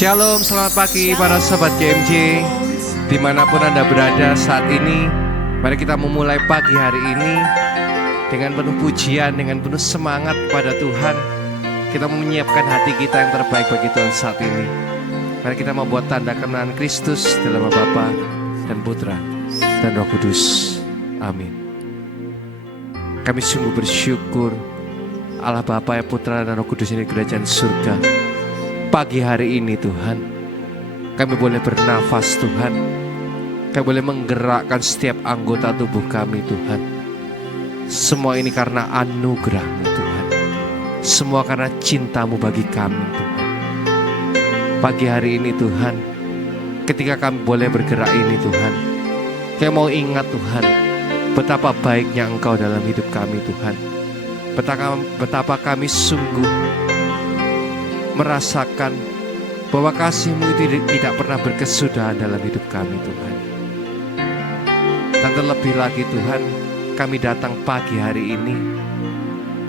Shalom, selamat pagi para sahabat GMJ dimanapun Anda berada saat ini. Mari kita memulai pagi hari ini dengan penuh pujian, dengan penuh semangat kepada Tuhan. Kita menyiapkan hati kita yang terbaik bagi Tuhan saat ini. Mari kita membuat tanda kenalan Kristus dalam nama Bapa dan Putra dan Roh Kudus. Amin. Kami sungguh bersyukur Allah Bapa, Putra dan Roh Kudus ini kerajaan surga. Pagi hari ini Tuhan, kami boleh bernafas Tuhan. Kami boleh menggerakkan setiap anggota tubuh kami Tuhan. Semua ini karena anugerah-Mu Tuhan. Semua karena cinta-Mu bagi kami Tuhan. Pagi hari ini Tuhan, ketika kami boleh bergerak ini Tuhan, kami mau ingat Tuhan, betapa baiknya Engkau dalam hidup kami Tuhan. Betapa kami sungguh merasakan bahwa kasih-Mu itu tidak pernah berkesudahan dalam hidup kami Tuhan. Dan terlebih lagi Tuhan, kami datang pagi hari ini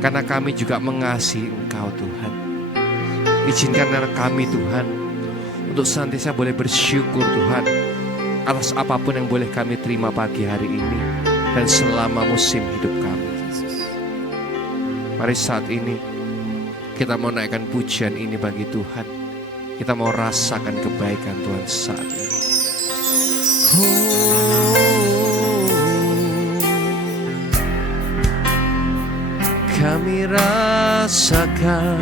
karena kami juga mengasihi Engkau Tuhan. Izinkanlah kami Tuhan untuk senantiasa boleh bersyukur Tuhan atas apapun yang boleh kami terima pagi hari ini dan selama musim hidup kami. Mari saat ini kita mau naikkan pujian ini bagi Tuhan. Kita mau rasakan kebaikan Tuhan saat ini. Kami rasakan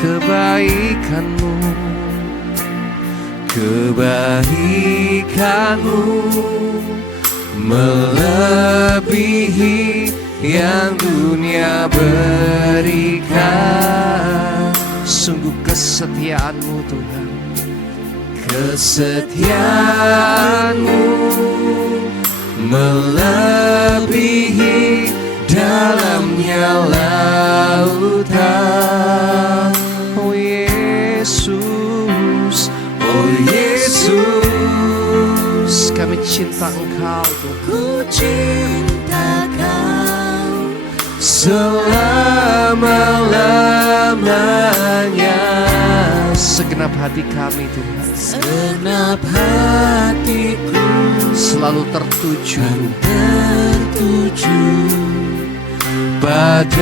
kebaikan-Mu, kebaikan-Mu melebihi yang dunia berikan. Sungguh kesetiaan-Mu Tuhan, kesetiaan-Mu melebihi dalamnya lautan. Oh Yesus, oh Yesus, kami cinta Engkau Tuhan. Ku cinta Kau selama-lamanya. Segenap hati kami Tuhan, segenap hatiku selalu tertuju padamu.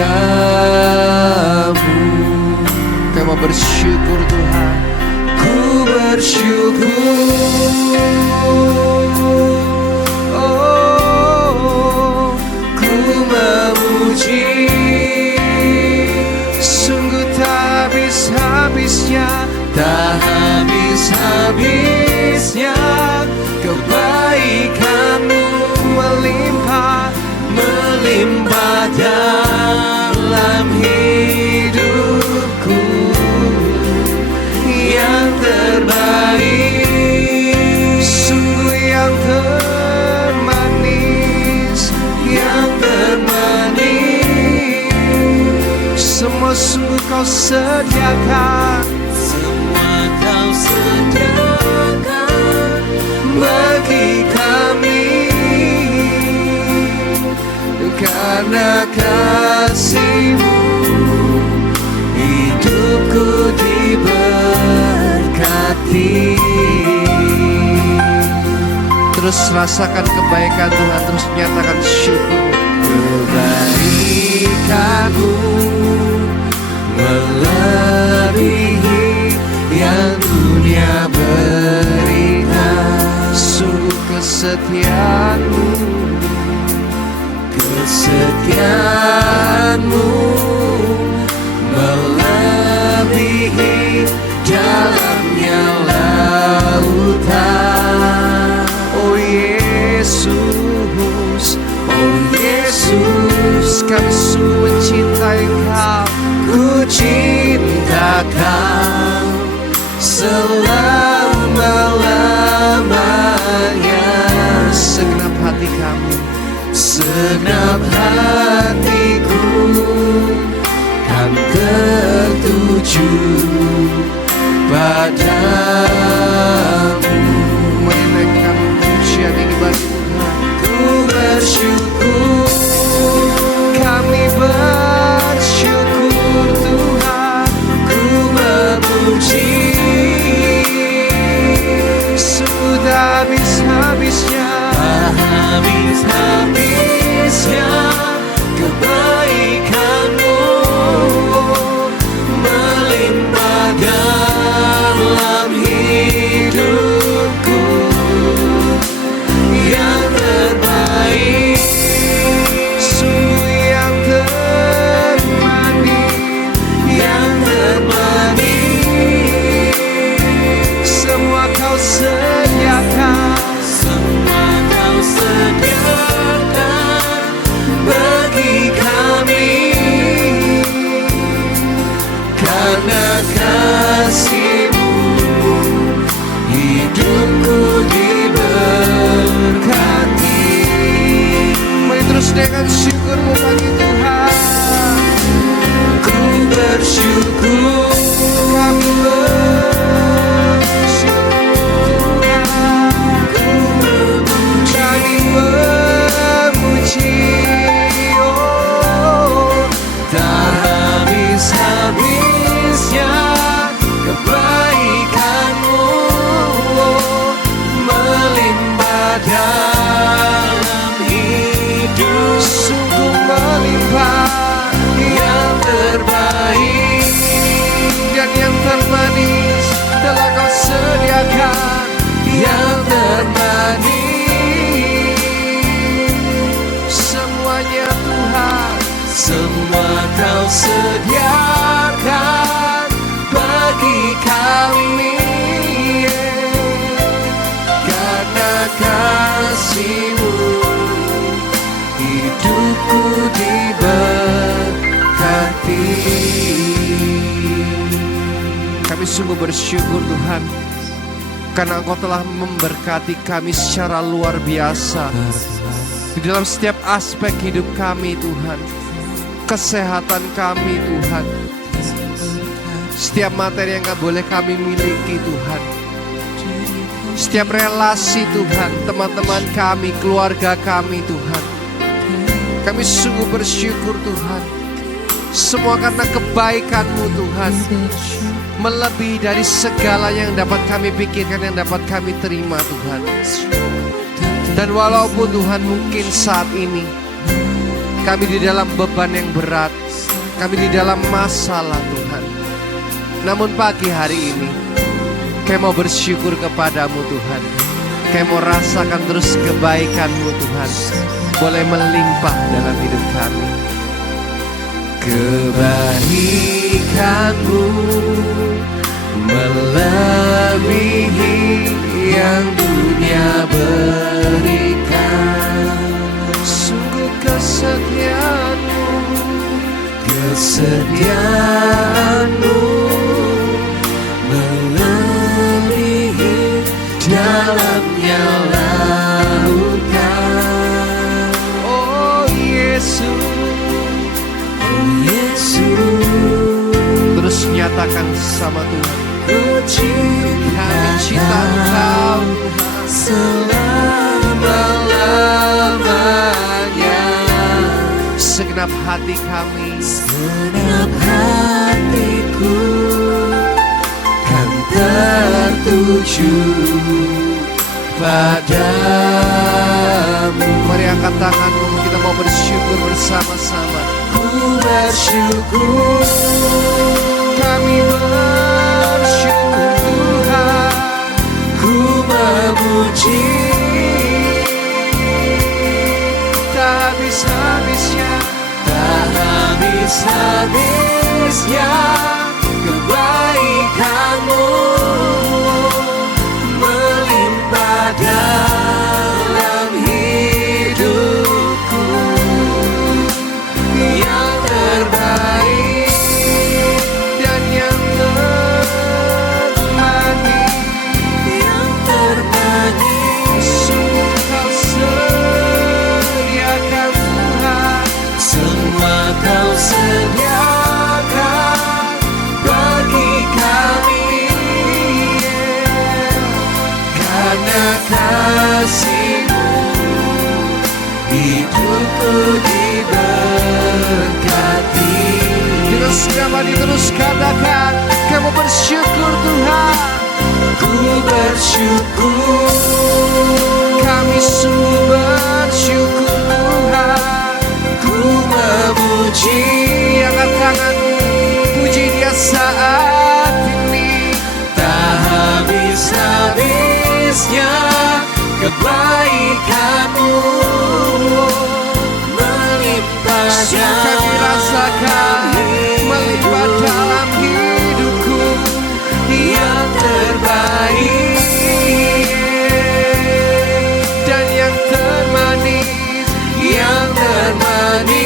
Kami mau bersyukur Tuhan, ku bersyukur. Oh, ku memuji, sungguh tak habis-habisnya, tak habis-habisnya kebaikan-Mu melimpah, melimpah dalam hidupku. Yang terbaik, sungguh yang termanis, yang termanis, semua sungguh Kau sediakan, semua Kau sediakan bagi kami. Karena kasih-Mu hidupku diberkati. Terus rasakan kebaikan Tuhan, terus nyatakan syukur. Kebaikan-Mu melebihi yang dunia berikan. Sungguh kesetiaan-Mu, kesetiaan-Mu melebihi dalamnya lautan. Oh Yesus, oh Yesus, kami sungguh mencintai Kau. Ku cinta Kau selama-lamanya. Segenap hati kami, segenap hatiku kan tertuju padamu. Menaikkan pujian ini bagi Tuhan. Ku bersyukur, kami bersyukur Tuhan. Ku memuji kasih-Mu, hidupku diberkati. Mari terus dengan syukurmu bagi Tuhan. Ku bersyukur, kami bersyukur Tuhan. Kami memuji, oh, tak habis-habisnya kebaikan-Mu, oh, melimpah dalam hidup. Sungguh melimpah, yang terbaik dan yang termanis telah Kau sediakan. Yang termanis semuanya Tuhan, semua Kau sediakan bagi kami. Karena kasih-Mu, hidupku diberkati. Kami sungguh bersyukur Tuhan, karena Engkau telah memberkati kami secara luar biasa di dalam setiap aspek hidup kami Tuhan. Kesehatan kami Tuhan, setiap materi yang gak boleh kami miliki Tuhan, setiap relasi Tuhan, teman-teman kami, keluarga kami Tuhan. Kami sungguh bersyukur Tuhan, semua karena kebaikan-Mu Tuhan, melebihi dari segala yang dapat kami pikirkan, yang dapat kami terima Tuhan. Dan walaupun Tuhan mungkin saat ini kami di dalam beban yang berat, kami di dalam masalah Tuhan, namun pagi hari ini kami mau bersyukur kepadamu Tuhan. Kami mau rasakan terus kebaikan-Mu Tuhan, boleh melimpah dalam hidup kami. Kebaikan-Mu melebihi yang dunia berikan. Sungguh kesetiaan-Mu, kesetiaan-Mu melebihi dalamnya lautan. Oh Yesus, oh Yesus, terus nyatakan sama Tuhan, kami cinta Engkau selama-lamanya. Segenap hati kami, segenap hatiku kan tertuju padamu. Mari angkat tanganmu, kita mau bersyukur bersama-sama. Ku bersyukur, kami bersyukur Tuhan, ku memuji tak habis-habisnya, tak habis-habisnya kebaikan-Mu melimpah dalam hidupku. Yang terbaik dan yang termanis, yang termanis, sungguh Kau sediakan Tuhan. Semua Kau sediakan bagi kami. Karena kasih-Mu, hidupku diberkati. Terus dapat terus katakan, kamu bersyukur Tuhan. Ku bersyukur, kami sungguh bersyukur Tuhan. Ku memuji, angkat tanganmu, puji Dia saat ini. Tak habis-habisnya kebaikan-Mu melimpah. Kami rasakan melimpah dalam hidupku. Yang terbaik dan yang termanis, yang termanis,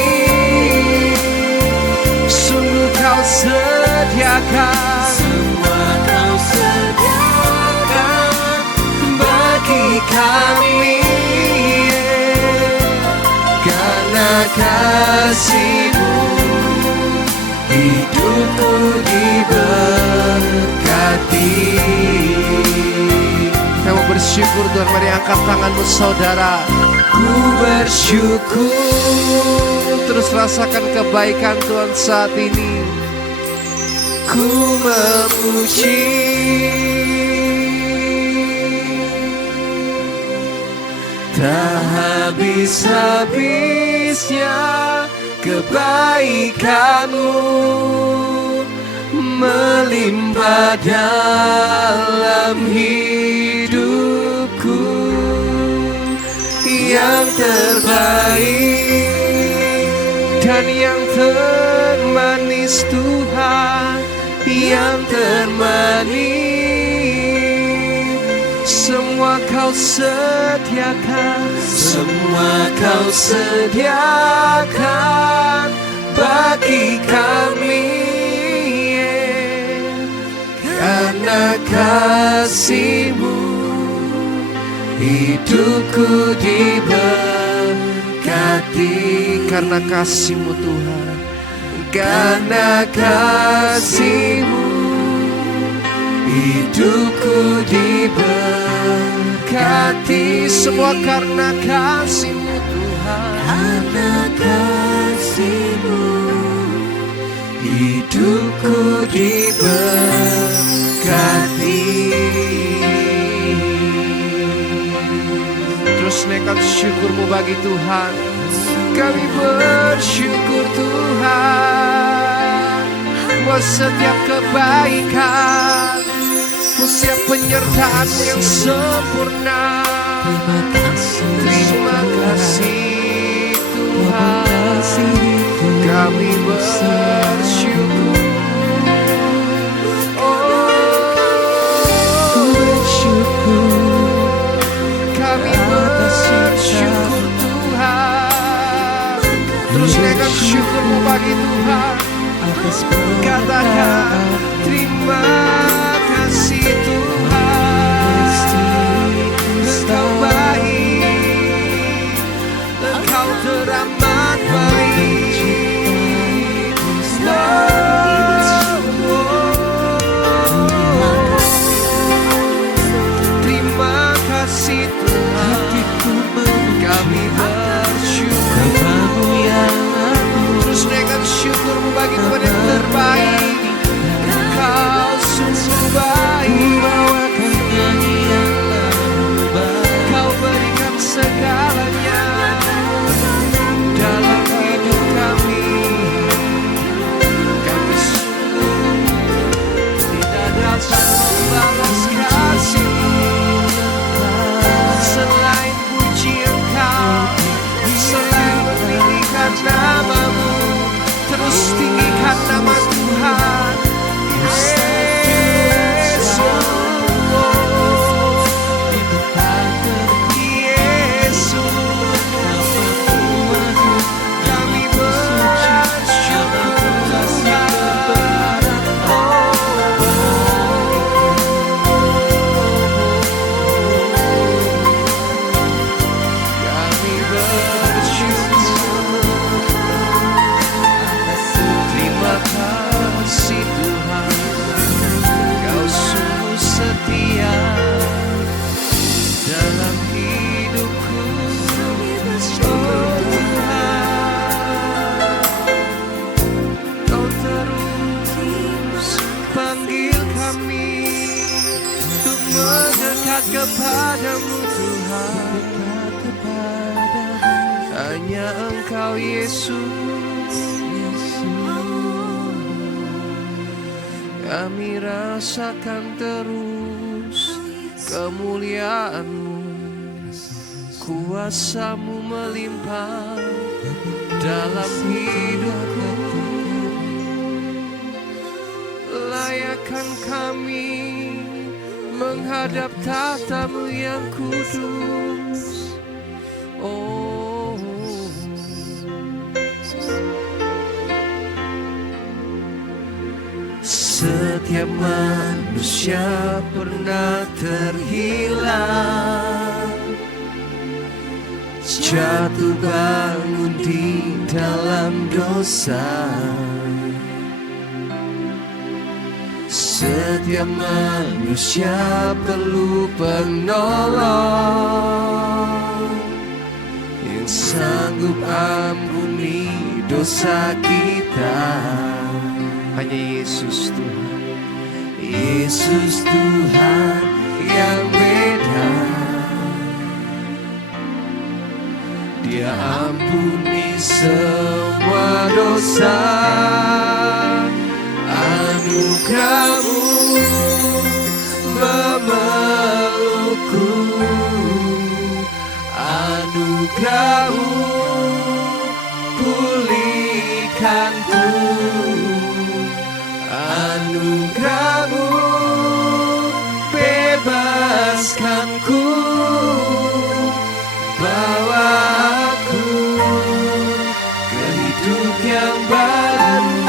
sungguh Kau sediakan. Semua kasih-Mu hidupku diberkati. Kamu bersyukur Tuhan, mari angkat tanganmu saudara. Ku bersyukur, terus rasakan kebaikan Tuhan saat ini. Ku memuji, tak habis-habisnya kebaikan-Mu melimpah dalam hidupku. Yang terbaik dan yang termanis Tuhan, yang termanis, semua Kau sediakan, semua Kau sediakan bagi kami. Karena kasih-Mu hidupku diberkati. Karena kasih-Mu Tuhan, karena kasih-Mu hidupku diberkati. Semua karena kasih-Mu Tuhan, karena kasih-Mu hidupku diberkati. Terus naikkan syukur-Mu bagi Tuhan. Kami bersyukur Tuhan buat setiap kebaikan, buat setiap penyertaan-Mu yang sempurna. Terima kasih Tuhan. Kami bersyukur. Kami bersyukur Tuhan. Terus naikkan syukur-Mu bagi Tuhan. Katakan terima kasih Tuhan. Engkau baik, Engkau teramat baik. Terima kasih Tuhan. Kami bersyukur. Terus naikkan syukur-Mu bagi Tuhan yang terbaik. Engkau sungguh baik. Kau berikan segalanya dalam hidup kami. Kami sungguh tidak dapat membalas kasih-Mu selain puji Engkau, selain meninggikan nama-Mu. Terus tinggikan nama Tuhan Yesus. Kami bersyukur Tuhan. Kami bersyukur. Terima kasih Tuhan, Kau sungguh setia dalam hidupku. Oh Tuhan, Kau terus panggil kami untuk mendekat kepadamu Tuhan. Hanya Engkau Yesus, kami rasakan terus kemuliaan-Mu, kuasa-Mu melimpah dalam hidupku. Layakkan kami menghadap tata-Mu yang kudus. Oh, setiap manusia pernah terhilang, jatuh bangun di dalam dosa. Setiap manusia perlu penolong yang sanggup ampuni dosa kita. Hanya Yesus Tuhan, Yesus Tuhan yang beda. Dia ampuni semua dosa. Anugerah-Mu memelukku, anugerah-Mu pulihkanku, anugerah-Mu bebaskanku, bawa aku ke hidup yang baru.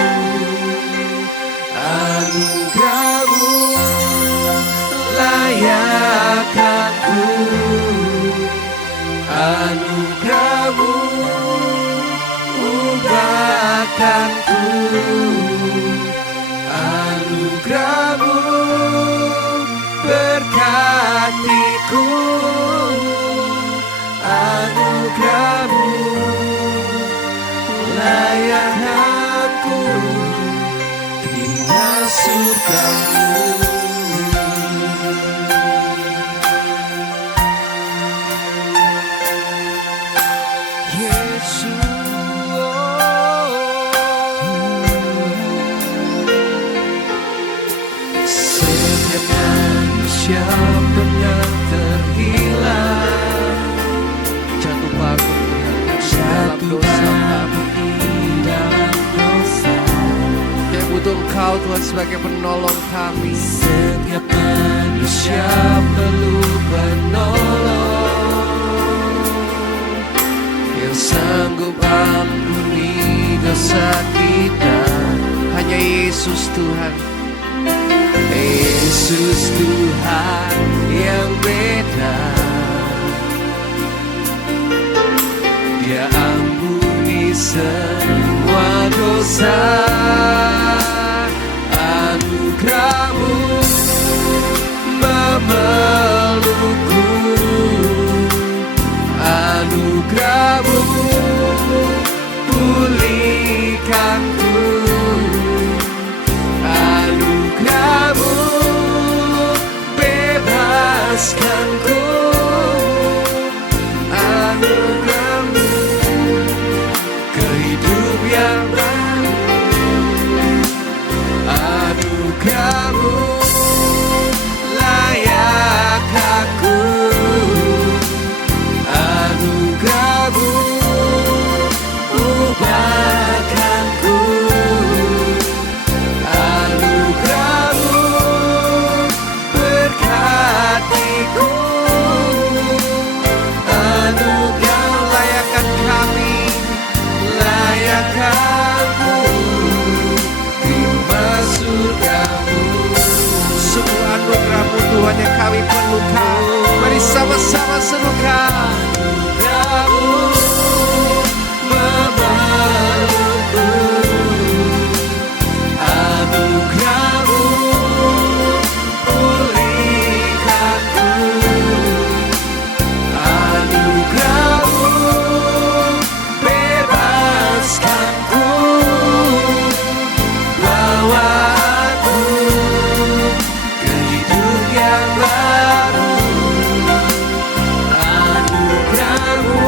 Anugerah-Mu layak aku, anugerah-Mu ubahkanku, anugerah-Mu berkatiku, anugerah-Mu layak aku. Surga-Mu, Yesus. Setiap manusia pernah terhilang, jatuh bangun di dalam dosa. Butuh Engkau Tuhan sebagai penolong kami. Setiap manusia perlu penolong yang sanggup ampuni dosa kita. Hanya Yesus Tuhan, Yesus Tuhan yang beda. Dia ampuni semua dosa. Anugerah-Mu memelukku, anugerah-Mu pulihkanku, anugerah-Mu bebaskanku, anugerah-Mu ke hidup yang baru. Anugerah-Mu layak aku, anugerah-Mu ubahkanku, anugerah-Mu berkatiku, anugerah layakkan kami, layakkan surga-Mu. Semua anugerah-Mu Tuhan yang kami perlukan. Mari sama-sama serukan. Anugerah-Mu memelukku, anugerah-Mu pulihkanku, anugerah-Mu bebaskanku, bawa aku ke hidup yang baru. Anugerah-Mu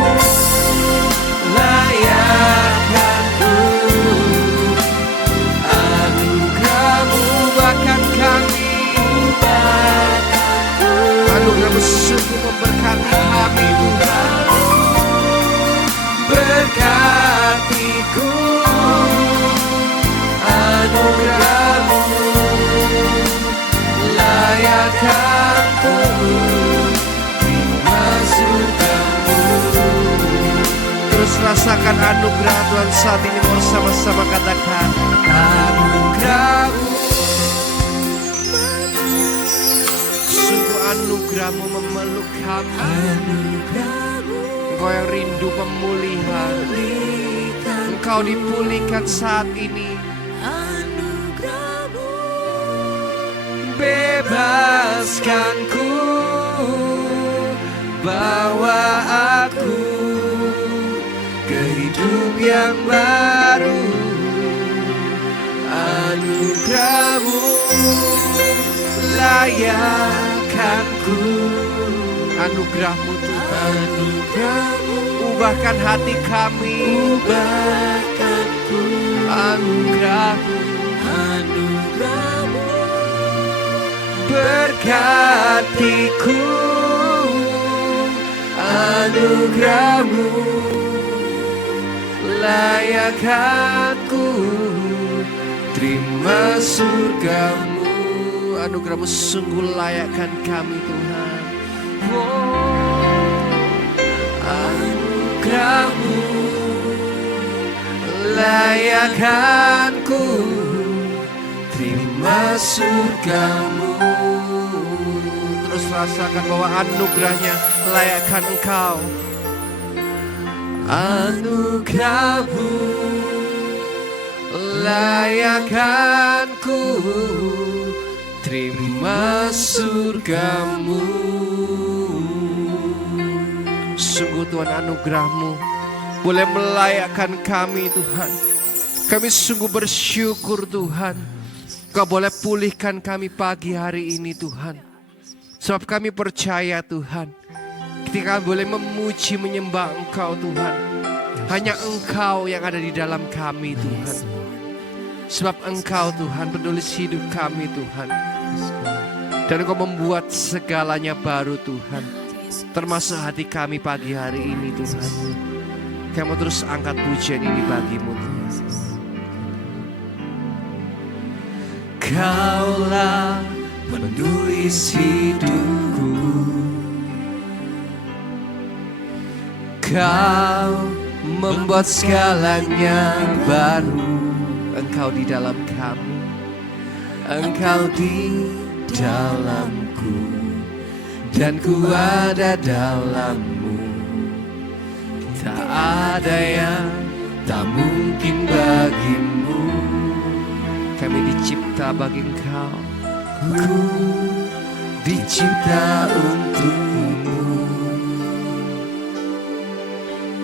layak aku, anugerah-Mu bahkan kami, anugerah-Mu sungguh memberkati kami Tuhan, berkatiku, anugerah-Mu layak aku, terima surga-Mu. Terus rasakan anugerah Tuhan saat ini, bersama-sama katakan anugerah-Mu. Sungguh anugerah-Mu memeluk kami, Engkau yang rindu pemulihan, Engkau dipulihkan saat ini. Bebaskan ku, bawa aku ke hidup yang baru. Anugerah-Mu layakkanku. Anugerah-Mu Tuhan, anugerah-Mu ubahkan hati kami, ubahkanku. Anugerah-Mu, anugerah-Mu berkatiku. Anugerah-Mu layakkanku, terima surga-Mu. Anugerah-Mu sungguh layakkan kami Tuhan. Anugerah-Mu layakkanku, terima surga-Mu. Terus rasakan bahwa anugerahnya layakkan engkau. Anugerah-Mu layakkanku, terima surga-Mu. Sungguh Tuhan, anugerah-Mu boleh melayakkan kami Tuhan. Kami sungguh bersyukur Tuhan, Kau boleh pulihkan kami pagi hari ini Tuhan. Sebab kami percaya Tuhan, ketika kami boleh memuji menyembah Engkau Tuhan, hanya Engkau yang ada di dalam kami Tuhan. Sebab Engkau Tuhan penulis hidup kami Tuhan. Dan Engkau membuat segalanya baru Tuhan, termasuk hati kami pagi hari ini Tuhan. Kami mau terus angkat pujian ini bagi-Mu Tuhan. Kaulah penulis hidupku, Kau membuat segalanya baru. Engkau di dalam kami, Engkau di dalamku, dan ku ada dalam-Mu. Tak ada yang tak mungkin bagi-Mu. Kami dicipta bagi Engkau, ku dicipta untuk-Mu,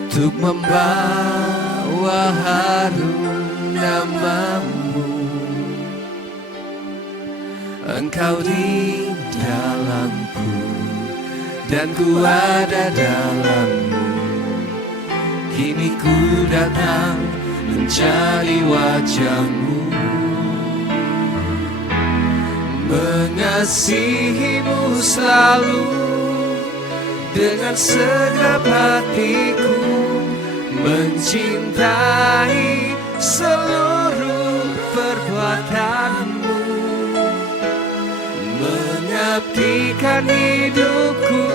untuk membawa harum nama-Mu. Engkau di dalamku, dan ku ada dalam-Mu. Kini ku datang mencari wajah-Mu, mengasihi-Mu selalu dengan segenap hatiku, mencintai seluruh perbuatan-Mu, mengabdikan hidupku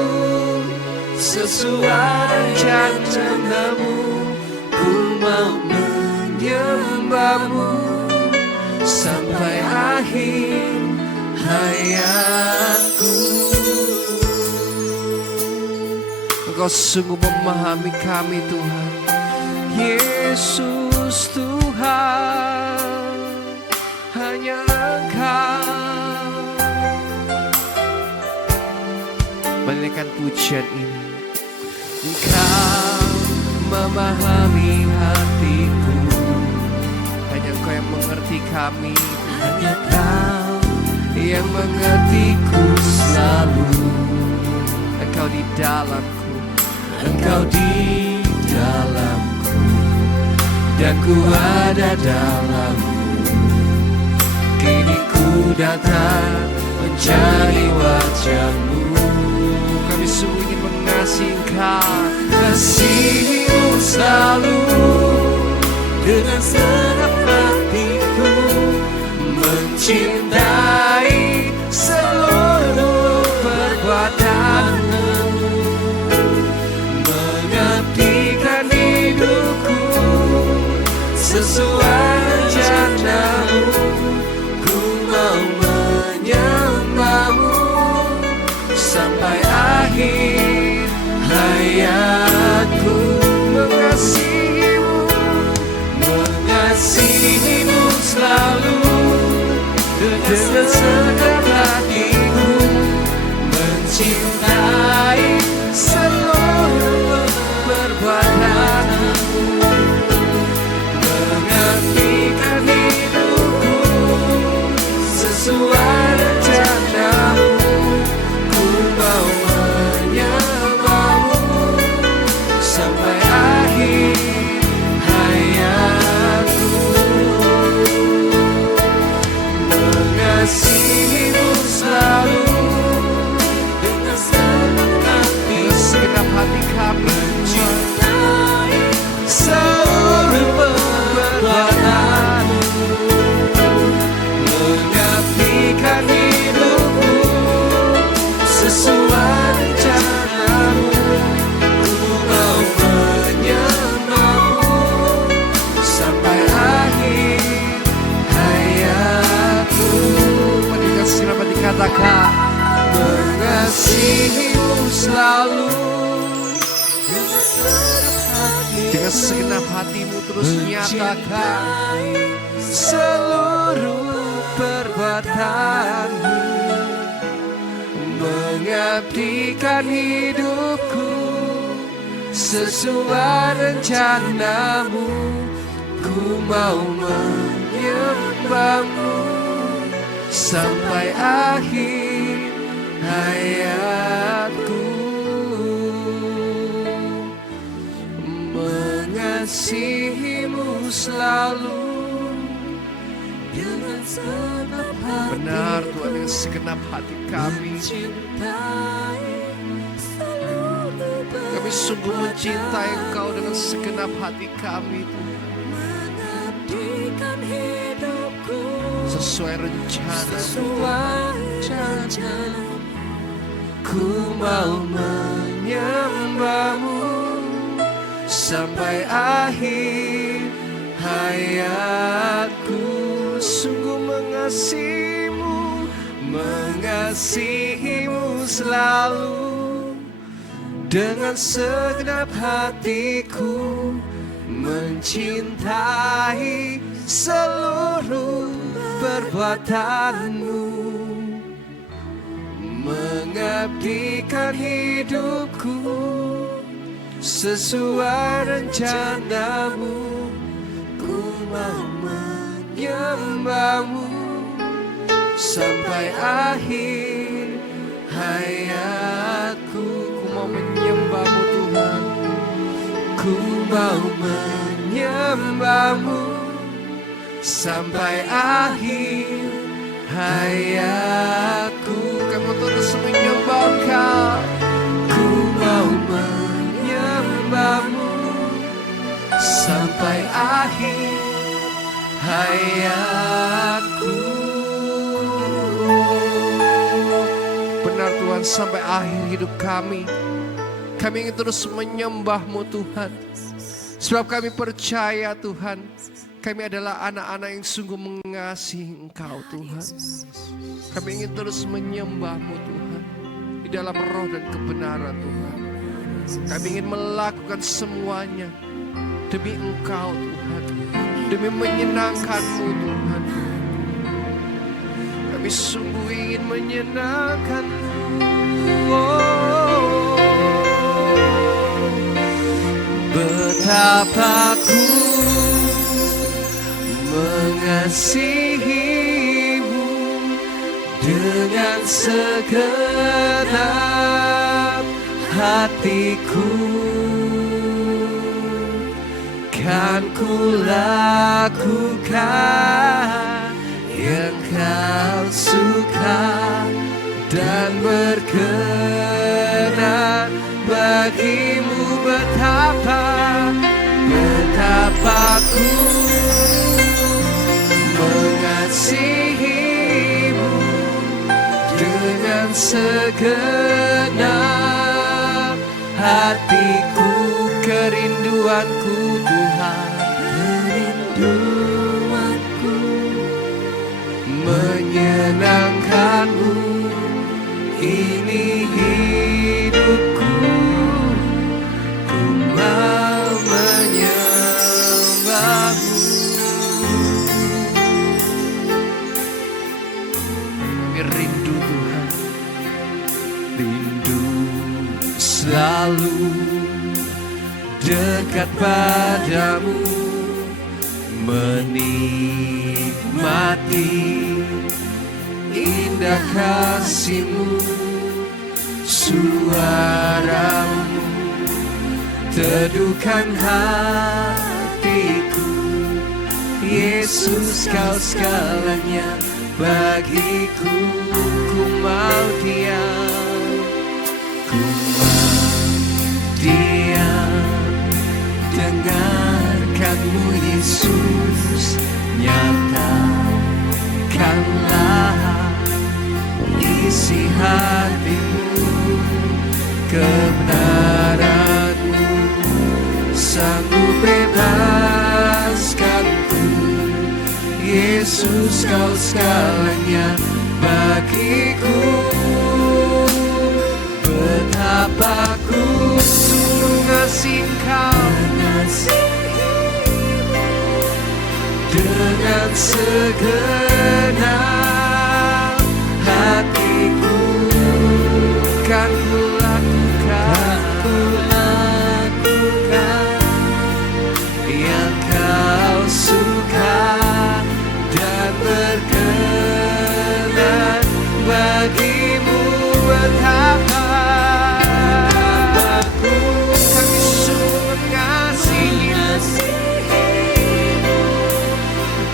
sesuai rencana-Mu. Ku mau menyembah-Mu sampai akhir hayatku. Engkau sungguh memahami kami Tuhan. Yesus Tuhan, hanya Engkau. Menyanyikan pujian ini. Engkau memahami hatiku, hanya Engkau yang mengerti kami. Hanya Kau yang mengertiku selalu. Engkau di dalamku, Engkau di dalamku, dan ku ada dalam-Mu. Kini ku datang mencari wajah-Mu. Kami sungguh ingin mengasihi Engkau, kasihi-Mu selalu dengan segenap hatiku, mencintai seluruh perbuatan-Mu, mengabdikan hidupku sesuai rencana-Mu. Ku mau menyembah-Mu sampai akhir hayat. mengasihimu selalu dengan segenap hatiku, mencintai seluruh perbuatanmu, mengabdikan hidupku sesuai rencanamu. Ku mau menyembahmu sampai akhir hayatku, mengasihimu selalu dengan segenap hati kami, mencintai seluruh perbuatanmu, mengabdikan hidupku sesuai rencanamu. Ku mau menyembahmu sampai akhir hayatku. Dengan siapa dikatakan mengasihimu selalu dengan segenap hatimu, terus nyatakan seluruh perbuatanmu, mengabdikan hidupku sesuai rencanamu. Ku mau menyembahmu sampai akhir hayatku, mengasihimu selalu dengan segenap hati. Benar Tuhan, dengan segenap hati kami, kami sungguh mencintai Engkau dengan segenap hati kami Tuhan, sesuai rencana. Ku mau menyembahmu sampai akhir hayatku, sungguh mengasihimu, mengasihimu selalu dengan segenap hatiku, mencintai seluruh perbuatanmu, mengabdikan hidupku sesuai rencanamu. Ku mau menyembahmu sampai akhir hayatku. Ku mau menyembahmu Tuhan, ku mau menyembahmu sampai akhir hayatku. Kami terus menyembah Kau. Ku mau menyembahmu sampai akhir hayatku. Benar Tuhan, sampai akhir hidup kami, kami ingin terus menyembah-Mu Tuhan. Sebab kami percaya Tuhan, kami adalah anak-anak yang sungguh mengasihi Engkau Tuhan. Kami ingin terus menyembah-Mu Tuhan di dalam roh dan kebenaran Tuhan. Kami ingin melakukan semuanya demi Engkau Tuhan, demi menyenangkan-Mu Tuhan. Kami sungguh ingin menyenangkan-Mu. Betapa ku mengasihimu dengan segenap hatiku, kan ku lakukan yang Kau suka dan berkenan bagimu. Betapa ku mengasihimu dengan segenap hatiku. Kerinduanku Tuhan, kerinduanku menyenangkan-Mu. Ini hidupku, ku mau menyembah-Mu. selalu dekat padamu, menikmati indah kasih-Mu, suara-Mu teduhkan hatiku. Yesus, Kau segalanya bagiku. Ku mau diam, ku mau diam, dengarkan-Mu Yesus. Nyatakanlah isi hati-Mu, kebenaran-Mu sanggup bebaskanku. Yesus, Kau segalanya bagiku. Betapa ku mengasihi Kau dengan segenap hatiku, kan ku lakukan yang Kau suka dan berkenan bagi-Mu. Betapa kami sungguh mengasihi-Mu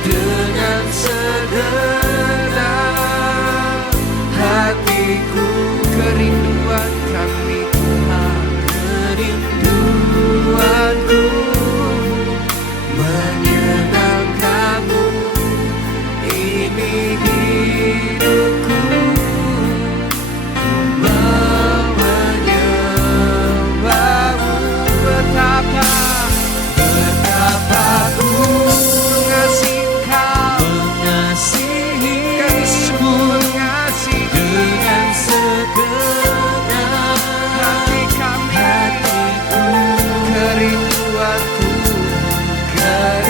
dengan segenap hatiku. Kerinduan kami Tuhan, kerinduanku menyenangkan-Mu. Ini hidupku, mau menyembah-Mu. Betapa ku mengasihi Kau, kami semua mengasihi dengan segenap hati kami. Kerinduanku, lakukan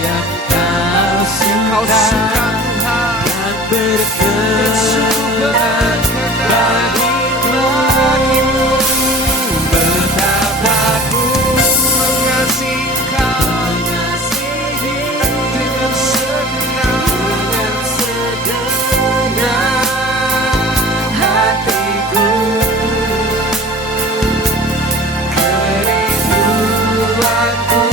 yang Kau suka Tuhan, dan berkenan bagi-Mu. Betapa ku mengasihi Kau dengan segenap hatiku. Kerinduanku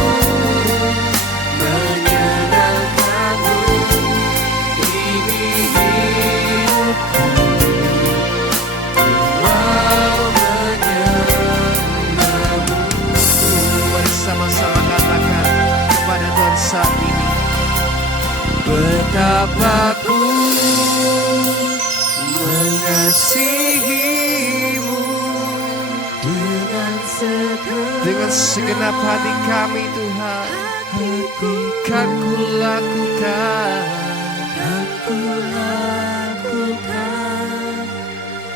menyenangkan-Mu. Ini hidupku, mau menyembah-Mu. Mari sama-sama katakan kepada Tuhan saat ini. Betapa ku mengasihi-Mu dengan segenap hati kami Tuhan. Kan ku lakukan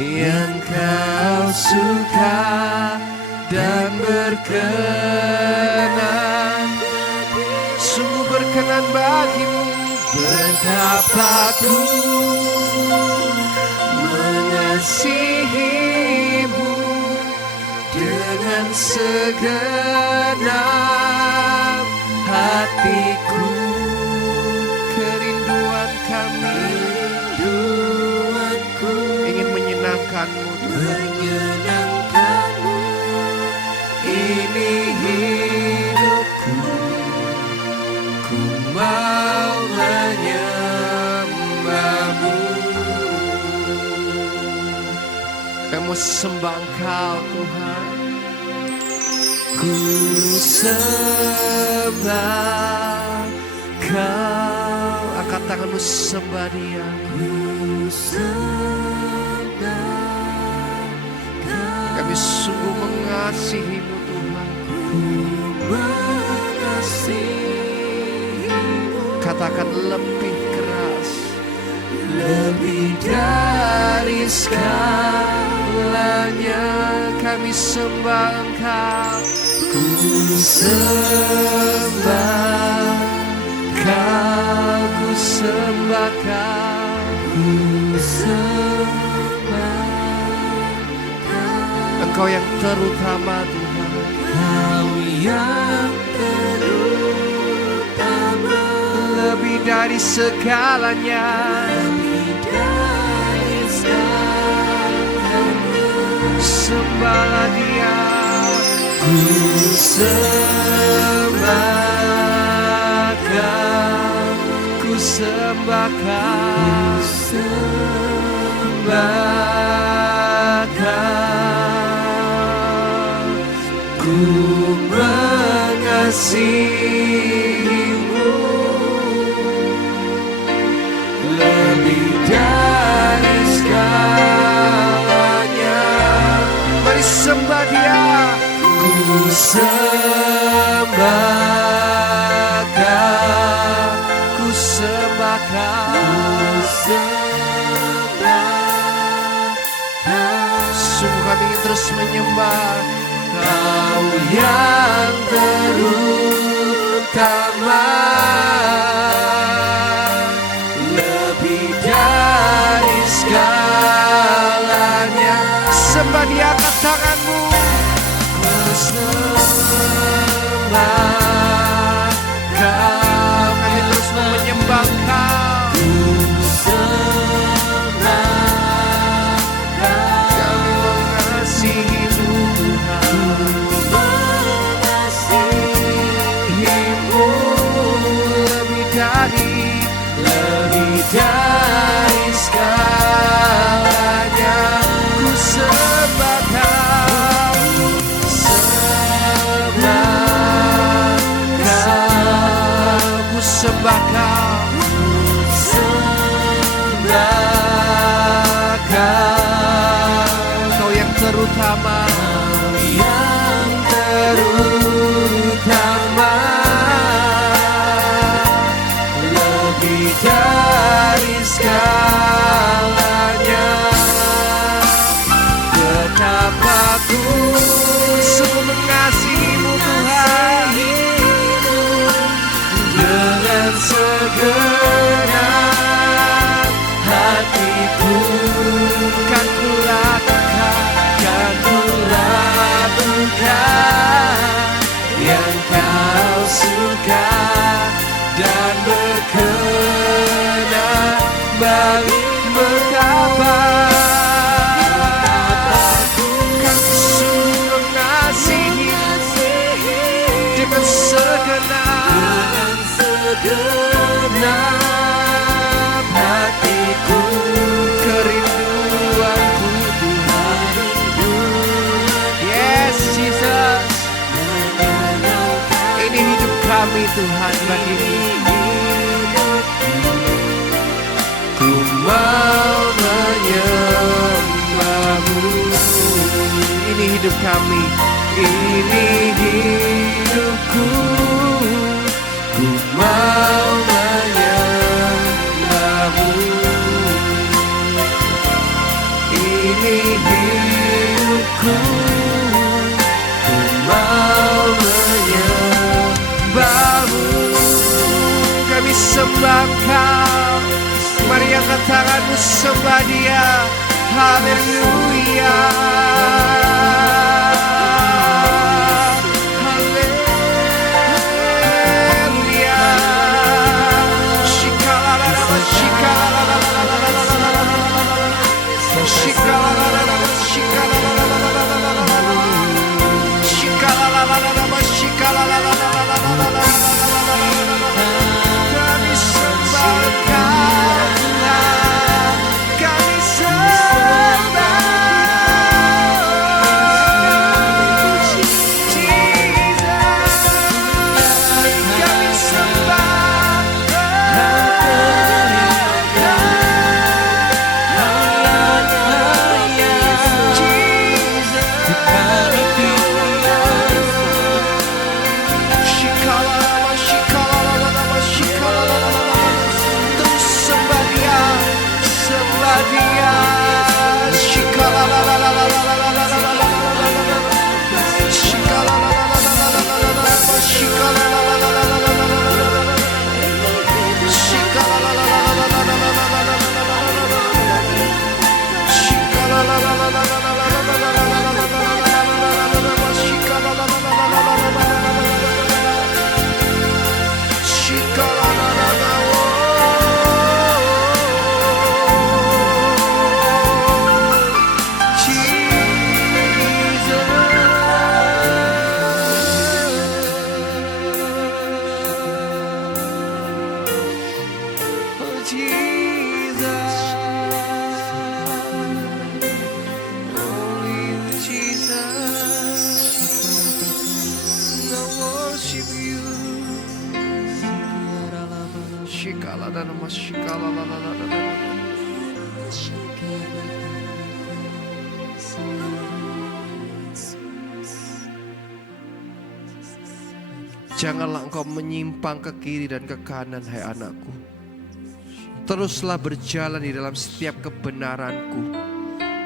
yang Kau suka dan berkenan, sungguh berkenan bagi-Mu. Betapa ku mengasihi-Mu dengan segenap hatiku. Kerinduan kami, ingin menyenangkan-Mu Tuhan. Ini hidupku, ku mau menyembah-Mu. Kami sembah Engkau Tuhan. Ku sembah Kau. Angkat tanganmu, sembah Dia. Kami sungguh mengasihi-Mu Tuhan. Katakan lebih keras, lebih dari segalanya kami sembah Engkau. Ku sembah Kau, ku sembah Kau, ku sembah Engkau yang terutama Tuhan. Kau yang terutama, Lebih dari segalanya, lebih dari segalanya. sembahlah Dia. Ku sembahkan, Ku sembahkan, sembahkan. Ku mengasihimu lebih dari segalanya. mari sembah Dia. Ku sembahkan, Ku sembahkan. Sungguh kami ingin terus menyembah Kau yang terutama, lebih dari segalanya. Sembah Dia, angkat tanganmu. Ku sembahkan, Kami terus menyembah Engkau. Kami mengasihimu Tuhan. mengasihimu Lebih dari segalanya. ku sembahkan. Ku sembahkan. Engkau yang terutama, Yang terutama, lebih dari segalanya. Betapa ku sungguh mengasihimu Tuhan. dengan segenap hatiku. Kan ku lakukan Kan ku lakukan yang kau suka dan berkenan bagimu. Kan sungguh mengasihimu dengan segenap Segenap hatiku, kerinduanku Tuhan. Yes Jesus, ini hidup kami Tuhan bagimu. ku mau menyembahmu. Ini hidup kami. Ini hidupku, ku mau menyembahmu. Ini hidupku, ku mau menyembahmu. Kami sembah Engkau. Mari angkat tanganmu, sembah Dia. Haleluya. Haleluya. Shikalalala, shikalalala, shikalalala, shikalalala, shikalalala, shikalalala. Kami sembah Engkau Tuhan. Kami sembah shikala dan mas shikala la la la la la. Janganlah engkau menyimpang ke kiri dan ke kanan, hai anakku. Teruslah berjalan di dalam setiap kebenaranku,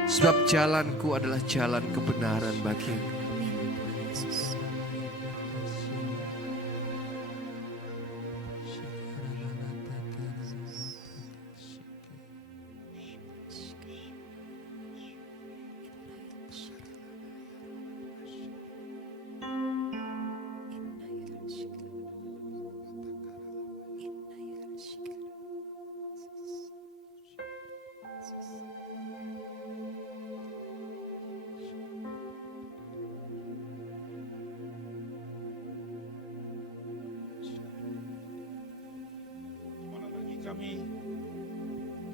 sebab jalanku adalah jalan kebenaran bagimu. Kami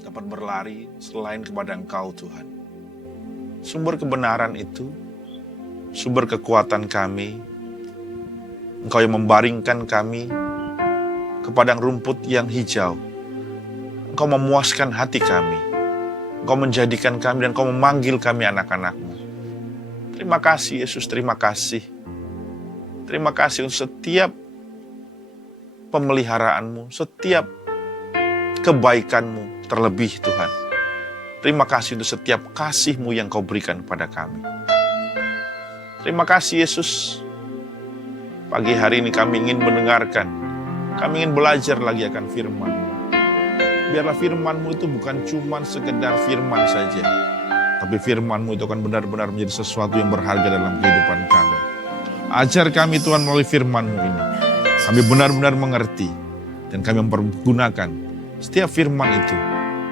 dapat berlari selain kepada Engkau, Tuhan. Sumber kebenaran itu, sumber kekuatan kami, Engkau yang membaringkan kami ke padang rumput yang hijau. Engkau memuaskan hati kami. Engkau menjadikan kami dan Engkau memanggil kami anak-anak-Mu. Terima kasih Yesus, terima kasih. Terima kasih untuk setiap pemeliharaan-Mu, setiap kebaikan-Mu terlebih Tuhan. Terima kasih untuk setiap kasih-Mu yang Kau berikan kepada kami. Terima kasih Yesus. Pagi hari ini kami ingin mendengarkan, kami ingin belajar lagi akan firman-Mu. Biarlah firman-Mu itu bukan cuma sekedar firman saja, tapi firman-Mu itu akan benar-benar menjadi sesuatu yang berharga dalam kehidupan kami. Ajar kami Tuhan melalui firman-Mu ini. Kami benar-benar mengerti dan kami mempergunakan setiap firman itu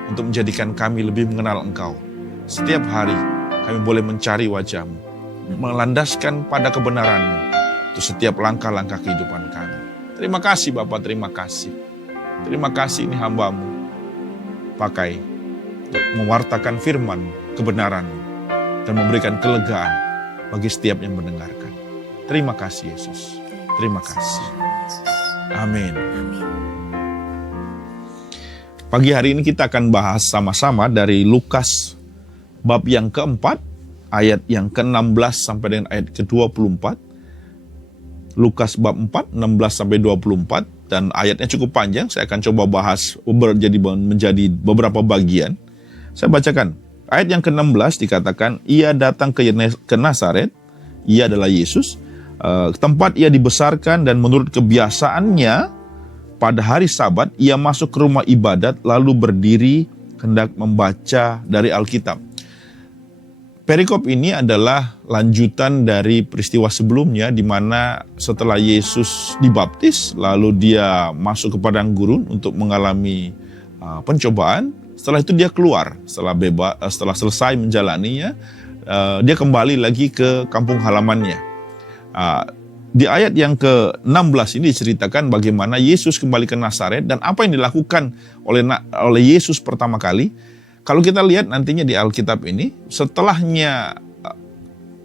untuk menjadikan kami lebih mengenal Engkau. Setiap hari kami boleh mencari wajah-Mu, melandaskan pada kebenaran-Mu untuk setiap langkah-langkah kehidupan kami. Terima kasih Bapa, terima kasih. Terima kasih ini hamba-Mu pakai untuk mewartakan firman kebenaran-Mu dan memberikan kelegaan bagi setiap yang mendengarkan. Terima kasih Yesus. Terima kasih. Amin. Pagi hari ini kita akan bahas sama-sama dari Lukas bab yang keempat, ayat yang ke-16 sampai dengan ayat ke-24. Lukas bab 4, 16 sampai 24, dan ayatnya cukup panjang. Saya akan coba bahas menjadi beberapa bagian. Saya bacakan. Ayat yang ke-16 dikatakan, ia datang ke Nazaret, ia adalah Yesus, tempat ia dibesarkan, dan menurut kebiasaannya, pada hari Sabat, ia masuk ke rumah ibadat lalu berdiri hendak membaca dari Alkitab. Perikop ini adalah lanjutan dari peristiwa sebelumnya di mana setelah Yesus dibaptis, lalu dia masuk ke padang gurun untuk mengalami pencobaan. Setelah itu dia keluar, setelah selesai menjalaninya, dia kembali lagi ke kampung halamannya. Di ayat yang ke-16 ini diceritakan bagaimana Yesus kembali ke Nazaret dan apa yang dilakukan oleh Yesus pertama kali. Kalau kita lihat nantinya di Alkitab ini, setelahnya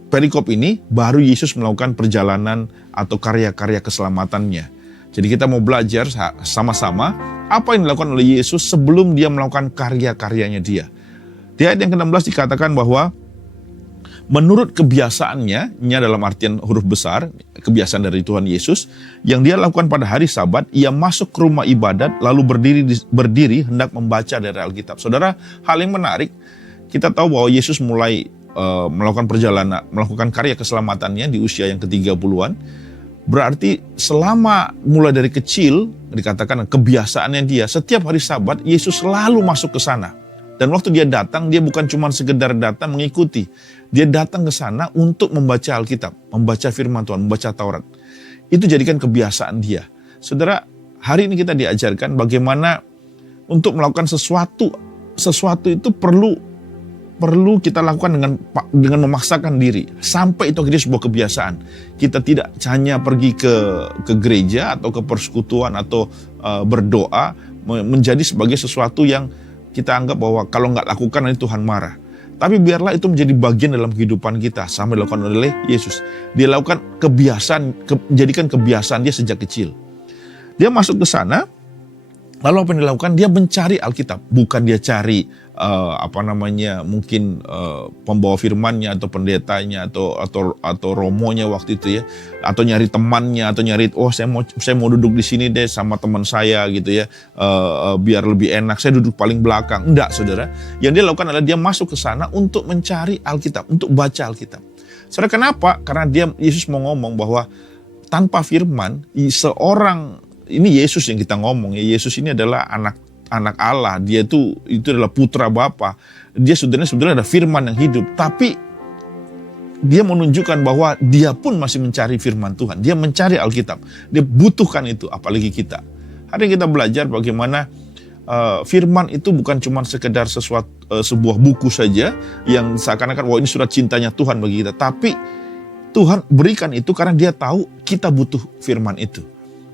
perikop ini, baru Yesus melakukan perjalanan atau karya-karya keselamatannya. Jadi kita mau belajar sama-sama apa yang dilakukan oleh Yesus sebelum dia melakukan karya-karyanya dia. Di ayat yang ke-16 dikatakan bahwa menurut kebiasaannya, ini dalam artian huruf besar, kebiasaan dari Tuhan Yesus, yang dia lakukan pada hari Sabat, ia masuk ke rumah ibadat, lalu berdiri hendak membaca dari Alkitab. Saudara, hal yang menarik, kita tahu bahwa Yesus mulai melakukan perjalanan, melakukan karya keselamatannya di usia yang ke-30-an. Berarti selama mulai dari kecil, dikatakan kebiasaannya dia, setiap hari Sabat, Yesus selalu masuk ke sana. Dan waktu dia datang, dia bukan cuma sekedar datang mengikuti. Dia datang ke sana untuk membaca Alkitab, membaca firman Tuhan, membaca Taurat. Itu jadikan kebiasaan dia. Saudara, hari ini kita diajarkan bagaimana untuk melakukan sesuatu itu perlu kita lakukan dengan memaksakan diri. Sampai itu akhirnya sebuah kebiasaan. Kita tidak hanya pergi ke gereja atau ke persekutuan atau berdoa, menjadi sebagai sesuatu yang kita anggap bahwa kalau nggak lakukan nanti Tuhan marah. Tapi biarlah itu menjadi bagian dalam kehidupan kita sama dilakukan oleh Yesus. Dia lakukan kebiasaan, menjadikan kebiasaan dia sejak kecil. Dia masuk ke sana, Lalu apa yang dilakukan? Dia mencari Alkitab, bukan dia cari mungkin pembawa firmannya atau pendetanya atau romonya waktu itu ya, atau nyari temannya, atau nyari saya mau duduk di sini deh sama teman saya gitu ya, biar lebih enak, saya duduk paling belakang. Enggak, saudara. Yang dia lakukan adalah dia masuk ke sana untuk mencari Alkitab, untuk baca Alkitab. Saudara, kenapa? Karena Yesus mau ngomong bahwa tanpa firman, ini Yesus yang kita ngomong ya. Yesus ini adalah anak Allah. Dia itu adalah putra Bapa. Dia sebenarnya ada firman yang hidup. Tapi dia menunjukkan bahwa dia pun masih mencari firman Tuhan. Dia mencari Alkitab. Dia butuhkan itu, apalagi kita. Hari ini kita belajar bagaimana firman itu bukan cuma sekedar sebuah buku saja yang seakan-akan ini surat cintanya Tuhan bagi kita. Tapi Tuhan berikan itu karena dia tahu kita butuh firman itu.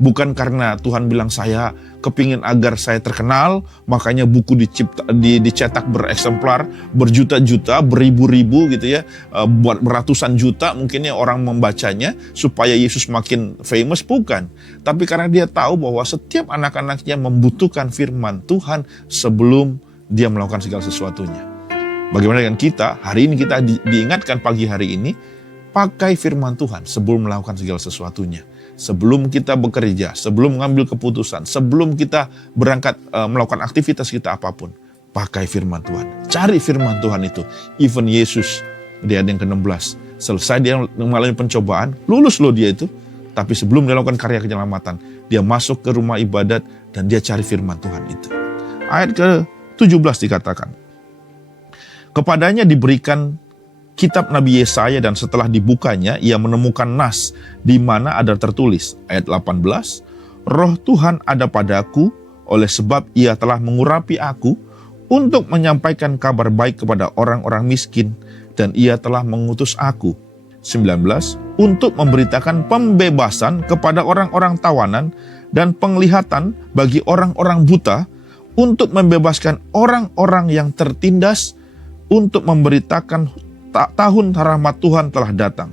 Bukan karena Tuhan bilang saya kepingin agar saya terkenal, makanya buku dicetak bereksemplar, berjuta-juta, beribu-ribu gitu ya, buat beratusan juta mungkin ya orang membacanya supaya Yesus makin famous, bukan. Tapi karena dia tahu bahwa setiap anak-anaknya membutuhkan firman Tuhan sebelum dia melakukan segala sesuatunya. Bagaimana dengan kita? Hari ini kita diingatkan pagi hari ini, pakai firman Tuhan sebelum melakukan segala sesuatunya. Sebelum kita bekerja, sebelum mengambil keputusan, sebelum kita berangkat melakukan aktivitas kita apapun, pakai firman Tuhan. Cari firman Tuhan itu. Even Yesus di ayat yang ke-16, selesai dia mengalami pencobaan, lulus loh dia itu. Tapi sebelum dia melakukan karya penyelamatan, dia masuk ke rumah ibadat dan dia cari firman Tuhan itu. Ayat ke-17 dikatakan, kepadanya diberikan kitab Nabi Yesaya dan setelah dibukanya ia menemukan nas di mana ada tertulis. Ayat 18, Roh Tuhan ada padaku oleh sebab ia telah mengurapi aku untuk menyampaikan kabar baik kepada orang-orang miskin dan ia telah mengutus aku. 19, untuk memberitakan pembebasan kepada orang-orang tawanan dan penglihatan bagi orang-orang buta, untuk membebaskan orang-orang yang tertindas, untuk memberitakan tahun rahmat Tuhan telah datang.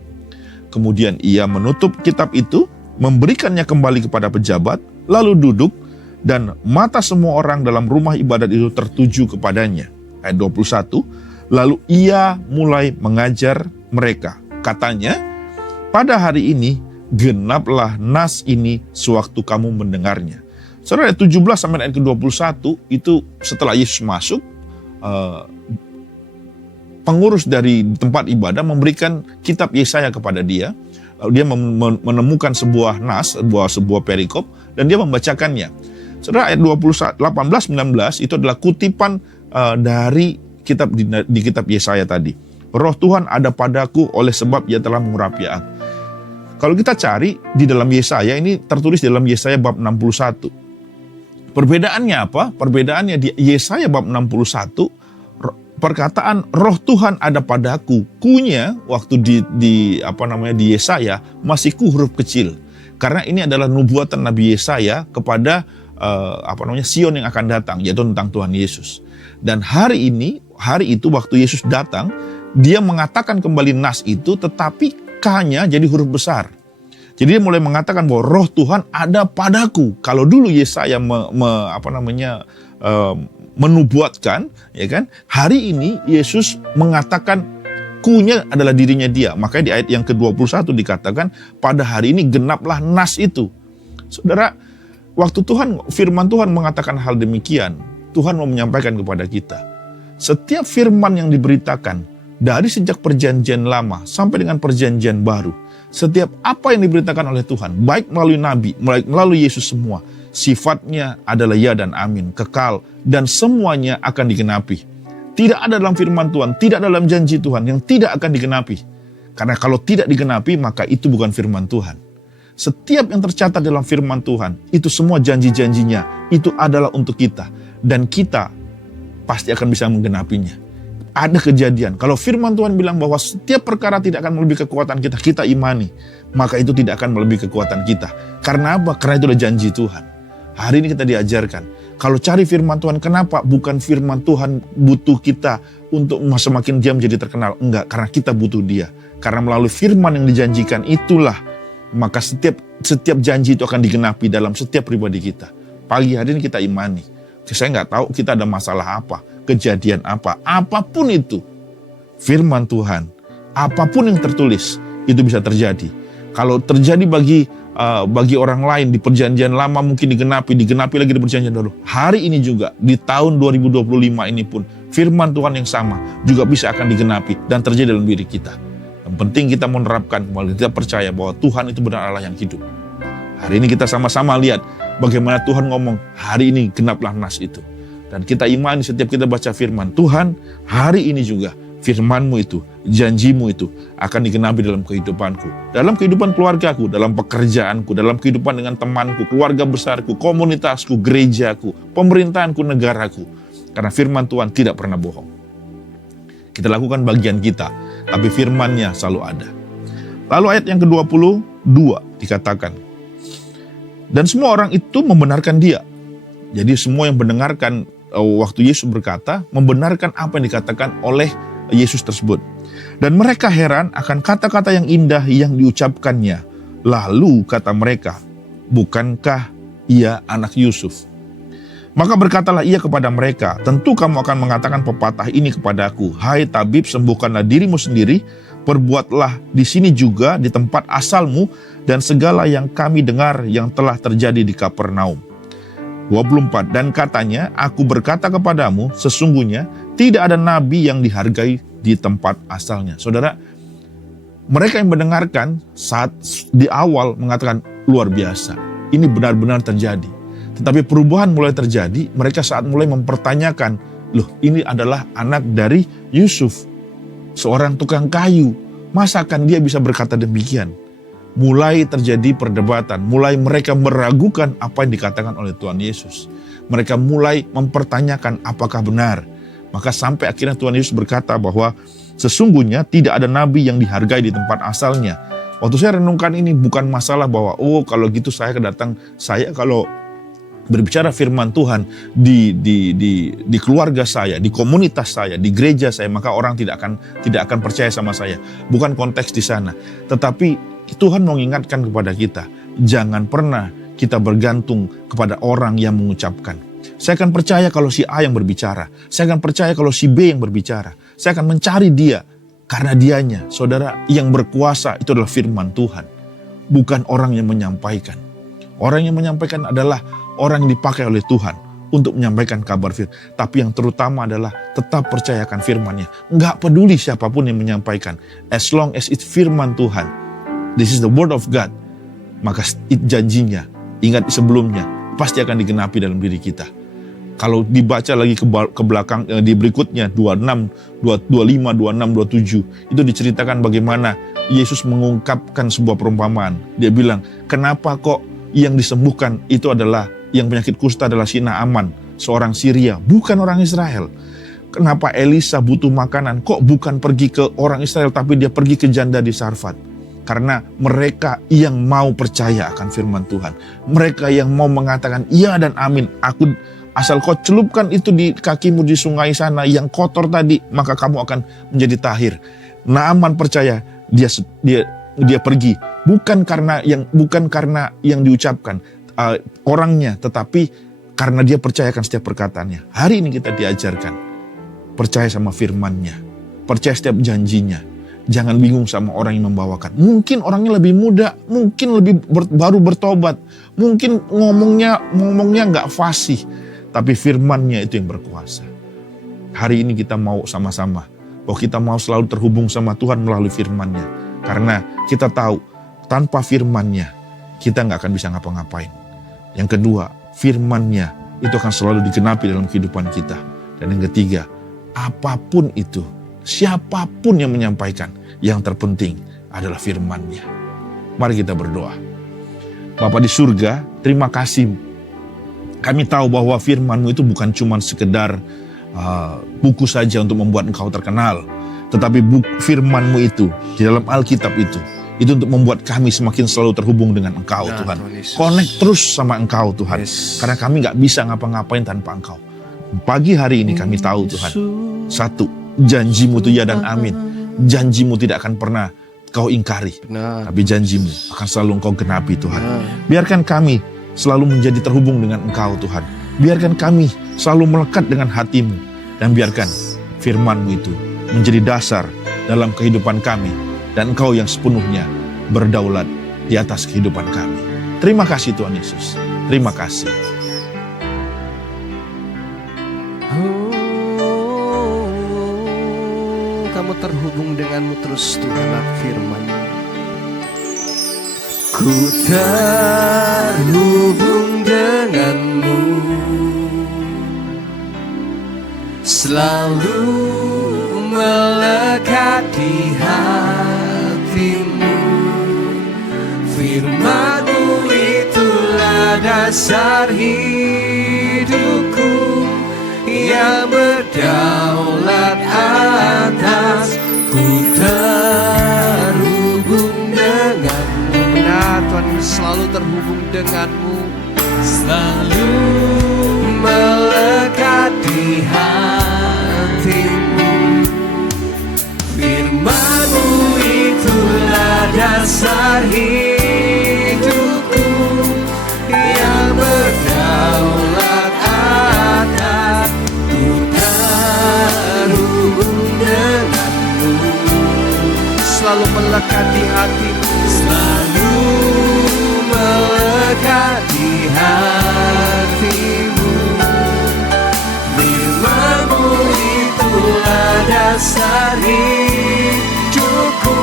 Kemudian ia menutup kitab itu, memberikannya kembali kepada pejabat, lalu duduk, dan mata semua orang dalam rumah ibadat itu tertuju kepadanya. Ayat 21, lalu ia mulai mengajar mereka. Katanya, pada hari ini genaplah nas ini sewaktu kamu mendengarnya. Saudara, ayat 17 sampai ayat ke-21 itu setelah Yesus masuk, pengurus dari tempat ibadah memberikan kitab Yesaya kepada dia. Dia menemukan sebuah nas, sebuah perikop, dan dia membacakannya. Saudara, ayat 18-19 itu adalah kutipan dari kitab di kitab Yesaya tadi. Roh Tuhan ada padaku oleh sebab ia telah mengurapi aku. Kalau kita cari di dalam Yesaya, ini tertulis dalam Yesaya bab 61. Perbedaannya apa? Perbedaannya di Yesaya bab 61, perkataan Roh Tuhan ada padaku, kunya waktu di Yesaya masih ku huruf kecil. Karena ini adalah nubuatan Nabi Yesaya kepada Sion yang akan datang, yaitu tentang Tuhan Yesus. Dan hari itu waktu Yesus datang, dia mengatakan kembali nas itu, tetapi K-nya jadi huruf besar. Jadi dia mulai mengatakan bahwa Roh Tuhan ada padaku. Kalau dulu Yesaya menubuatkan, ya kan? Hari ini Yesus mengatakan kunya adalah dirinya dia. Makanya di ayat yang ke-21 dikatakan pada hari ini genaplah nas itu. Saudara, waktu firman Tuhan mengatakan hal demikian, Tuhan mau menyampaikan kepada kita. Setiap firman yang diberitakan dari sejak perjanjian lama sampai dengan perjanjian baru, setiap apa yang diberitakan oleh Tuhan, baik melalui nabi, melalui Yesus semua, sifatnya adalah ya dan amin, kekal, dan semuanya akan digenapi. Tidak ada dalam firman Tuhan, tidak dalam janji Tuhan yang tidak akan digenapi. Karena kalau tidak digenapi, maka itu bukan firman Tuhan. Setiap yang tercatat dalam firman Tuhan, itu semua janji-janjinya, itu adalah untuk kita. Dan kita pasti akan bisa menggenapinya. Ada kejadian, kalau firman Tuhan bilang bahwa setiap perkara tidak akan melebihi kekuatan kita, kita imani. Maka itu tidak akan melebihi kekuatan kita. Karena apa? Karena itu adalah janji Tuhan. Hari ini kita diajarkan, kalau cari firman Tuhan, kenapa? Bukan firman Tuhan butuh kita untuk semakin dia menjadi terkenal. Enggak, karena kita butuh dia. Karena melalui firman yang dijanjikan itulah, maka setiap janji itu akan digenapi dalam setiap pribadi kita. Pagi hari ini kita imani. Saya nggak tahu kita ada masalah apa, kejadian apa, apapun itu. Firman Tuhan, apapun yang tertulis, itu bisa terjadi. Kalau terjadi bagi orang lain di perjanjian lama mungkin digenapi lagi di perjanjian baru. Hari ini juga, di tahun 2025 ini pun, firman Tuhan yang sama juga bisa akan digenapi dan terjadi dalam diri kita. Yang penting kita menerapkan, kita percaya bahwa Tuhan itu benar Allah yang hidup. Hari ini kita sama-sama lihat bagaimana Tuhan ngomong, hari ini genaplah nas itu. Dan kita imani setiap kita baca firman, Tuhan hari ini juga firman-Mu itu, janji-Mu itu akan digenapi dalam kehidupanku. Dalam kehidupan keluargaku, dalam pekerjaanku, dalam kehidupan dengan temanku, keluarga besarku, komunitasku, gerejaku, pemerintahanku, negaraku. Karena firman Tuhan tidak pernah bohong. Kita lakukan bagian kita, tapi firman-Nya selalu ada. Lalu ayat yang ke-22 dikatakan, dan semua orang itu membenarkan dia. Jadi semua yang mendengarkan waktu Yesus berkata, membenarkan apa yang dikatakan oleh Yesus tersebut. Dan mereka heran akan kata-kata yang indah yang diucapkannya. Lalu kata mereka, bukankah ia anak Yusuf? Maka berkatalah ia kepada mereka, tentu kamu akan mengatakan pepatah ini kepadaku, hai tabib, sembuhkanlah dirimu sendiri, perbuatlah di sini juga di tempat asalmu, dan segala yang kami dengar yang telah terjadi di Kapernaum. 24, dan katanya, aku berkata kepadamu, sesungguhnya tidak ada nabi yang dihargai di tempat asalnya. Saudara, mereka yang mendengarkan saat di awal mengatakan luar biasa. Ini benar-benar terjadi. Tetapi perubahan mulai terjadi, mereka saat mulai mempertanyakan, loh ini adalah anak dari Yusuf, seorang tukang kayu. Masakan dia bisa berkata demikian? Mulai terjadi perdebatan, mulai mereka meragukan apa yang dikatakan oleh Tuhan Yesus. Mereka mulai mempertanyakan apakah benar. Maka sampai akhirnya Tuhan Yesus berkata bahwa sesungguhnya tidak ada nabi yang dihargai di tempat asalnya. Waktu saya renungkan ini bukan masalah bahwa kalau gitu saya kalau berbicara firman Tuhan di keluarga saya, di komunitas saya, di gereja saya, maka orang tidak akan percaya sama saya. Bukan konteks di sana. Tetapi Tuhan mengingatkan kepada kita, jangan pernah kita bergantung kepada orang yang mengucapkan. Saya akan percaya kalau si A yang berbicara. Saya akan percaya kalau si B yang berbicara. Saya akan mencari dia karena dianya. Saudara, yang berkuasa itu adalah firman Tuhan. Bukan orang yang menyampaikan. Orang yang menyampaikan adalah orang yang dipakai oleh Tuhan untuk menyampaikan kabar firman. Tapi yang terutama adalah tetap percayakan firman-Nya. Enggak peduli siapapun yang menyampaikan. As long as it's firman Tuhan. This is the word of God. Maka janjinya, ingat sebelumnya, pasti akan digenapi dalam diri kita. Kalau dibaca lagi ke belakang di berikutnya 26, 25, 26, 27 itu diceritakan bagaimana Yesus mengungkapkan sebuah perumpamaan. Dia bilang, kenapa kok yang disembuhkan itu adalah yang penyakit kusta adalah si Naaman, seorang Syria, bukan orang Israel. Kenapa Elisa butuh makanan, kok bukan pergi ke orang Israel tapi dia pergi ke janda di Sarfat? Karena mereka yang mau percaya akan firman Tuhan. Mereka yang mau mengatakan iya dan amin. Asal kau celupkan itu di kakimu di sungai sana yang kotor tadi, maka kamu akan menjadi tahir. Naaman percaya, dia pergi. Bukan karena yang diucapkan orangnya, tetapi karena dia percayakan setiap perkataannya. Hari ini kita diajarkan percaya sama firman-Nya, percaya setiap janjinya. Jangan bingung sama orang yang membawakan. Mungkin orangnya lebih muda, mungkin baru bertobat, mungkin ngomongnya nggak fasih, tapi firman-Nya itu yang berkuasa. Hari ini kita mau sama-sama, bahwa kita mau selalu terhubung sama Tuhan melalui firman-Nya. Karena kita tahu, tanpa firman-Nya, kita nggak akan bisa ngapa-ngapain. Yang kedua, firman-Nya itu akan selalu digenapi dalam kehidupan kita. Dan yang ketiga, apapun itu, siapapun yang menyampaikan, yang terpenting adalah firman-Nya. Mari kita berdoa. Bapa di surga, terima kasih. Kami tahu bahwa firman-Mu itu bukan cuma sekedar buku saja untuk membuat Engkau terkenal. Tetapi firman-Mu itu, di dalam Alkitab itu untuk membuat kami semakin selalu terhubung dengan Engkau, Tuhan. Connect terus sama Engkau, Tuhan. Karena kami gak bisa ngapa-ngapain tanpa Engkau. Pagi hari ini kami tahu, Tuhan. Satu, janji-Mu itu ya dan amin. Janji-Mu tidak akan pernah Kau ingkari. Tapi janji-Mu akan selalu Engkau genapi, Tuhan. Biarkan kami selalu menjadi terhubung dengan Engkau Tuhan. Biarkan kami selalu melekat dengan hati-Mu, dan biarkan firman-Mu itu menjadi dasar dalam kehidupan kami, dan Engkau yang sepenuhnya berdaulat di atas kehidupan kami. Terima kasih Tuhan Yesus. Terima kasih. Kamu terhubung denganmu terus Tuhan lewat firman. Ku terhubung denganmu, selalu melekat di hatimu. Firman-Mu itulah dasar hidupku, yang berdaulat atas. Ku terhubung denganmu. Benar Tuhan, selalu terhubung denganmu, selalu melekat di hatimu. Firman-Mu itulah dasar hidupku, yang berdaulat atas. Ku terhubung denganmu, selalu melekat di hatimu. selalu melekat di hatimu. Firman-Mu itulah dasar hidupku,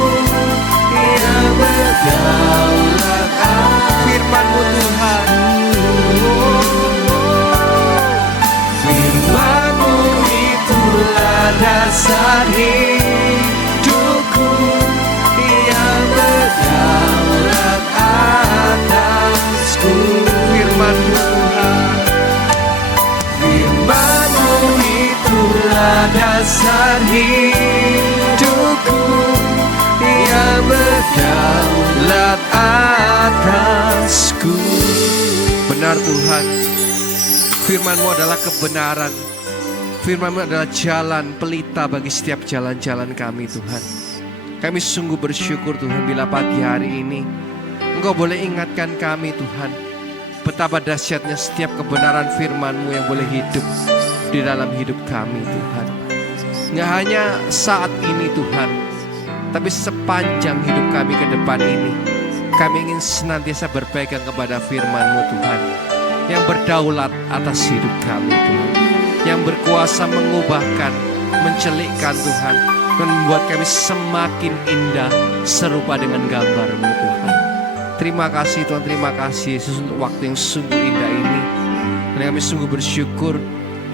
yang berdaulat atas. Firman-Mu Tuhan, Firman-Mu itulah dasar hidupku, yang berdaulat atasku. firman-Mu Tuhan, Firman-Mu itulah dasar hidupku, yang berdaulat atasku. benar Tuhan. Firman-Mu adalah kebenaran. Firman-Mu adalah jalan pelita bagi setiap jalan-jalan kami Tuhan. Kami sungguh bersyukur Tuhan bila pagi hari ini Engkau boleh ingatkan kami Tuhan, betapa dahsyatnya setiap kebenaran firman-Mu yang boleh hidup di dalam hidup kami Tuhan. Nggak hanya saat ini Tuhan, tapi sepanjang hidup kami ke depan ini, kami ingin senantiasa berpegang kepada firman-Mu Tuhan, yang berdaulat atas hidup kami Tuhan, yang berkuasa mengubahkan, mencelikkan Tuhan, dan membuat kami semakin indah serupa dengan gambar-Mu Tuhan. Terima kasih Tuhan, terima kasih Yesus untuk waktu yang sungguh indah ini. Dan kami sungguh bersyukur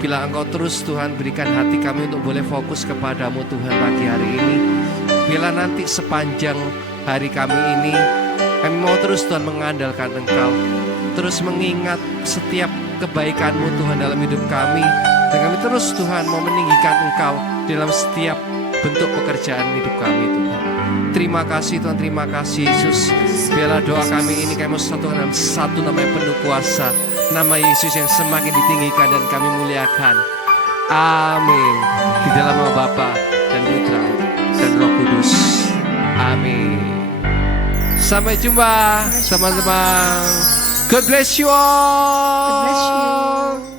bila Engkau terus Tuhan berikan hati kami untuk boleh fokus kepadamu Tuhan pagi hari ini. Bila nanti sepanjang hari kami ini, kami mau terus Tuhan mengandalkan Engkau, terus mengingat setiap kebaikan-Mu Tuhan dalam hidup kami. Dan kami terus Tuhan mau meninggikan Engkau dalam setiap bentuk pekerjaan hidup kami Tuhan. Terima kasih Tuhan, terima kasih Yesus. Biarlah doa kami ini kami mau satukan dalam satu nama yang penuh kuasa, nama Yesus yang semakin ditinggikan dan kami muliakan. Amin. Di dalam nama Bapa dan Putra dan Roh Kudus. Amin. Sampai jumpa teman-teman. God bless you all. God bless you.